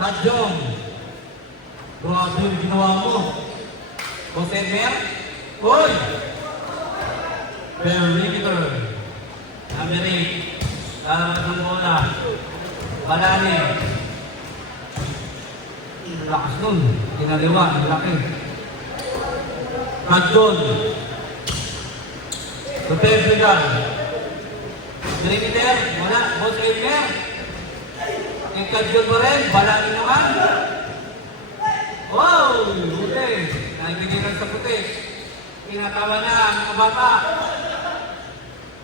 Kadjong. Grabe yung ginawa mo. Jose Mer. Hoy! Perimeter. Number 8. Lalaman ng bola. Balani. Lakas nun. Kinaliwa. Ang laki. Kadjon. Tutefigan. Perimeter. Wala. Jose Mer. Yung Kadjon mo rin. Balani naman. Wow! Puti. Nakikigilan sa puti. Tinatawa na ang mga bata.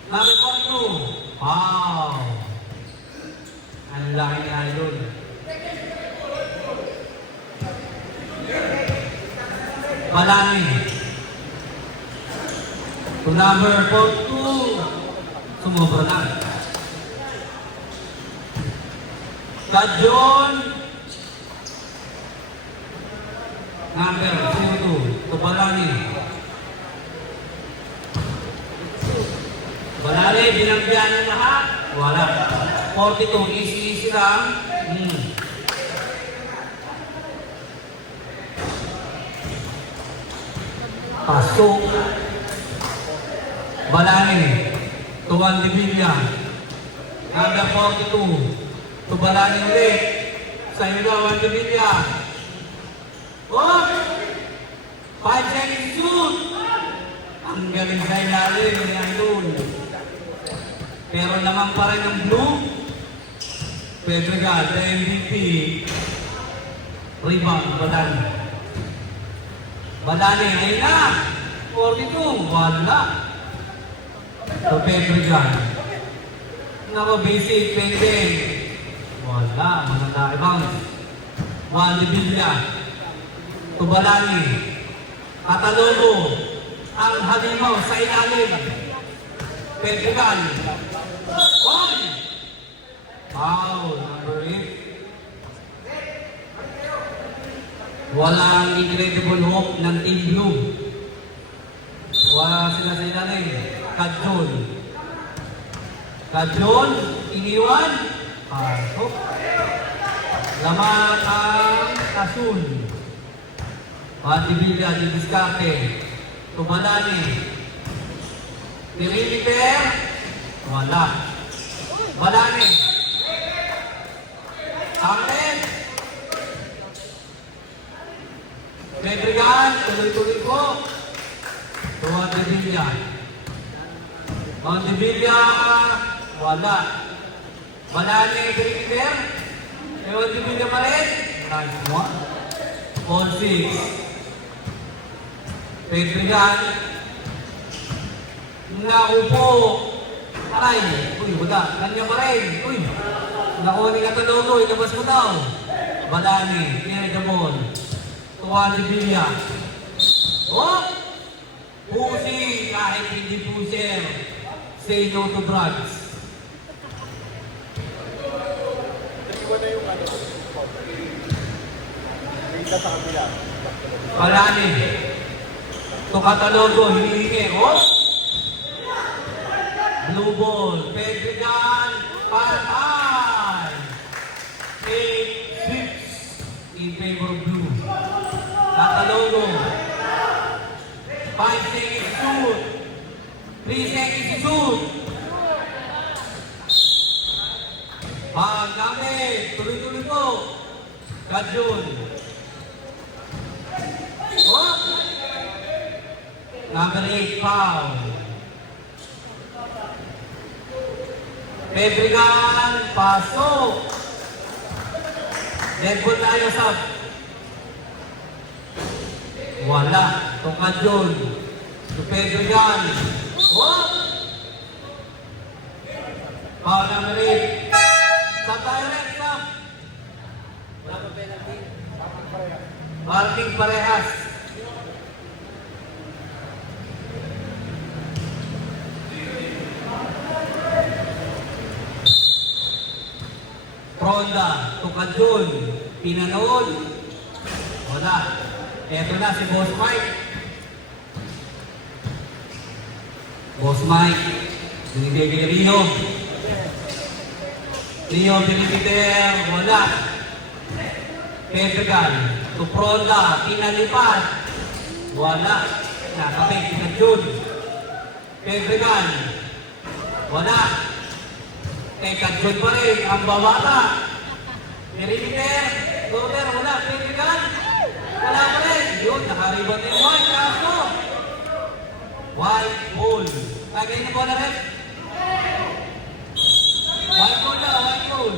Number 42. Wow! Ang laki ni Idol. Balani. To number 42. Sumobra na. Kadjon. Number 02. To Balani. Balani, binanggihan na lahat. Wala. 42. Easy lang. Pasok. Balani. Tuwan Divilla. Number 42. To Balani ulit. Sa inyo Juan Divilla. Oh! 5 seconds shoot! Ang galing sa ilalim ni Idol. Pero naman pa rin ang blue. Pedregal, the MVP. Rebound, Balani. Balani, ayun na! 42, wala. So Pedregal. Nako, basic, pending. Wala, mananda rebound. Juan Divilla. Tubalani. Katalogo. Ang halimaw sa ilalim. Pedregal. One. Foul. Number 8. Walang incredible hope ng Team Blue. Wala sila sa ilalim. Kadjon. Kadjon. Iniwan. Pasok. Laman ang Asul. Divilla, Didiskarte. Tubalani. Perimeter. Wala. Balani. Anglet. Pedregal. Tuloy-tuloy po. Tuwan Divilla. Divilla. Wala. Balani. Perimeter. Tuwan Divilla pa rin. Nice one. All 6. Pedregal. Naupo. Aray. Uy, wala. Kanya pa rin. Uy. Nakuha ka Talogo. Ilabas mo daw. Balani. Clear the ball. Tuwan Divilla. Oh! Pusi. Kahit hindi pusher. Say no to drugs. Balani. To Katalogo, hinihingi. Oh! Blue ball. Pedregal. Patay. 8-6 in favor of blue. Katalogo. 5 seconds shoot. 3 seconds shoot. Paggamit. Tuloy-tuloy po. Kadjon. Oh! Number 8, foul. Pedregal, pasok. Dead ball tayo sa wala. Kadjon. Pedregal. Oh! Foul number 8. Sa direct stop. Wala pa penalty. Marking parehas. Ronda, Tukadyon, Pinanood. Wala. Eto na si Boss Mike. Boss Mike. Binibigay ni Rio. Rio, Pinipiter. Wala. Pedregal. To Fronda. Pinalipad. Wala. Nakapit. Pinag-Jun. Pedregal. Wala. Kajun pa rin. Ang babata. Perimeter. Dober. Wala. Pedregal. Wala pa rin. Yun. Nakaribat yung white. Kaso. White ball. Kagay na bola rin. White ball na. White ball.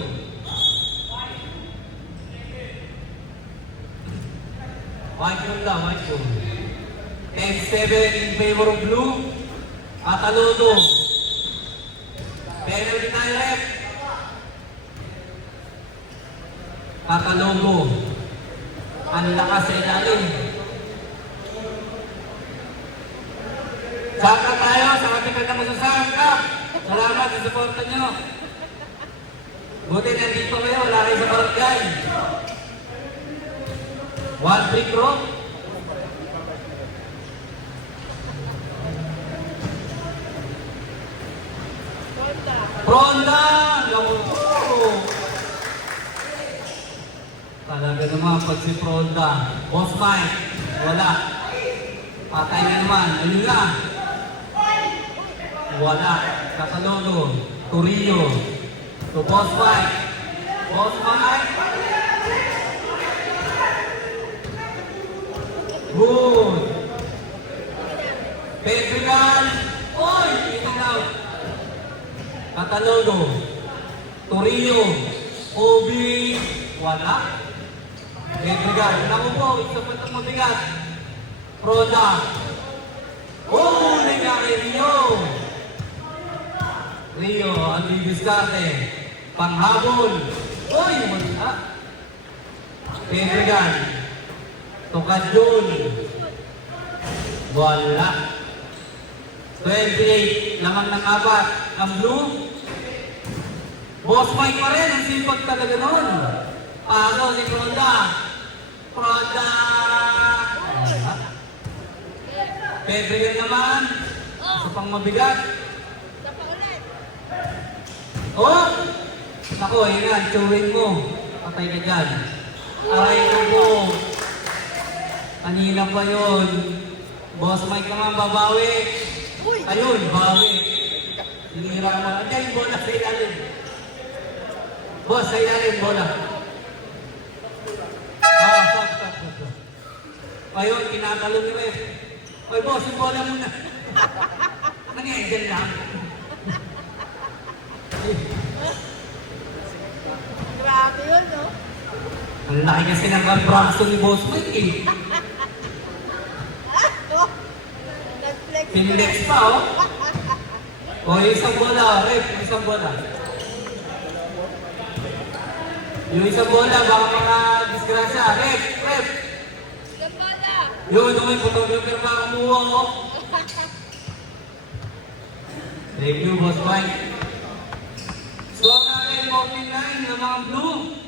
White ball na. White ball. 10-7 in favor of blue. Atalodo. Penalty tayo rep. Atalodo. Ang lakas sa ilalim. Saka tayo sa kapitan na masasaka. Salamat sa suporta nyo. Buti nandito kayo, wala kayo sa barangay. One free throw. Fronda! Lako! Talaga naman pag si Fronda. Boss Mike, wala. Patay na naman. Ayun na. Wala. Katalodo. Turillo. To Boss Mike. Boss Mike. Good. Pedregal. Oy! Ito na. Katalodo. Turillo. Obi. Wala. Pedregal. Naku po, isa pa itong mabigat. Fronda. Oh, nangyari Rio. Rio, ang didiskarte. Panghabol. Uy, wala. Pedregal. Tukadjun. Wala. 28. Lamang ng apat. Ang blue. Boss Mike pa rin. Ang simpag talaga noon. Paso si Fronda. Fronda. Wala. Pedregal naman. Isa pang mabigat. Oh! Ako, yun nga, chewin mo. Patay ka dyan. Aray ko po. Kanina pa yun. Boss Mike naman, babawi. Ayun, bawi. Hinira mo. Andiyan yung bola sa ilalim. Boss, sa ilalim, bola. Stop. Ayun, kinatalong ni Ref. Oy, boss, yung bola muna. Nang-engel lang. Grabe yun, no? Ang laki kasi ng braso ni Boss Mike eh. Nag-flex Pinlex pa oh. O, yung isang bola, Ref, yung isang bola. Yung isang bola, baka mga disgrasya. Ref. Yun, may photographer pa kumuha ko. Thank you, Boss Mike. Score natin 49 ng mga blue.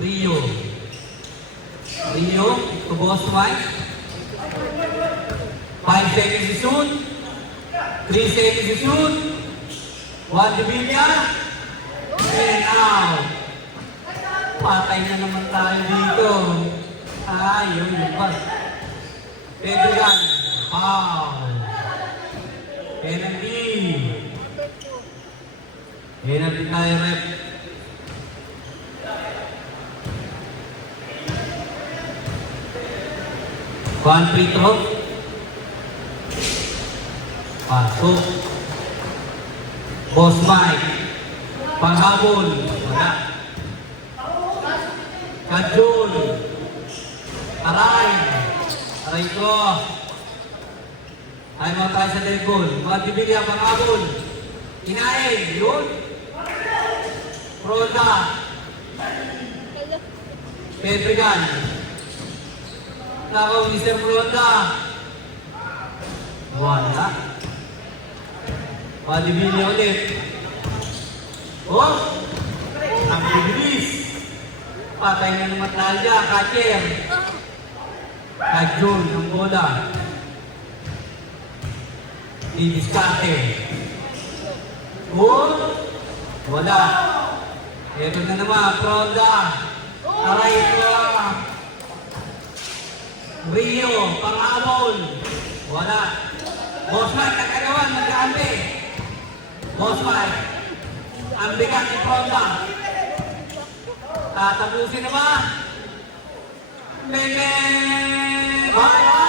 Rio, to Boss Mike. 5 seconds to shoot. 3 seconds to shoot. 1 to Villa. And out. Patay na naman tayo dito. Yun yung bus. Pedregal. Foul. Penalty. Penalty tayo, rep. One free throw. Pasok. Boss Mike. Panghabol. Wala. Kajun. Aray ko. Ay mo tayo sa Delgol. Magbibilya panghabol. Inain. Yun. Fronda. Pedregal. Nakaw, Mr. Fronda. Wala. Magbibilya ulit. Oh! Ang bibilis. Patay na ng Matalya. Catcher. Kajun ng bola. Didiskarte. Oh! Wala. Ito na naman, Fronda. Aray ko. Rio, pang-amol. Wala. Boss Mike, nagkagawan, nagkaambi. Boss Mike. Ang bigat ni Fronda. Tatapusin naman. Meme! Bye!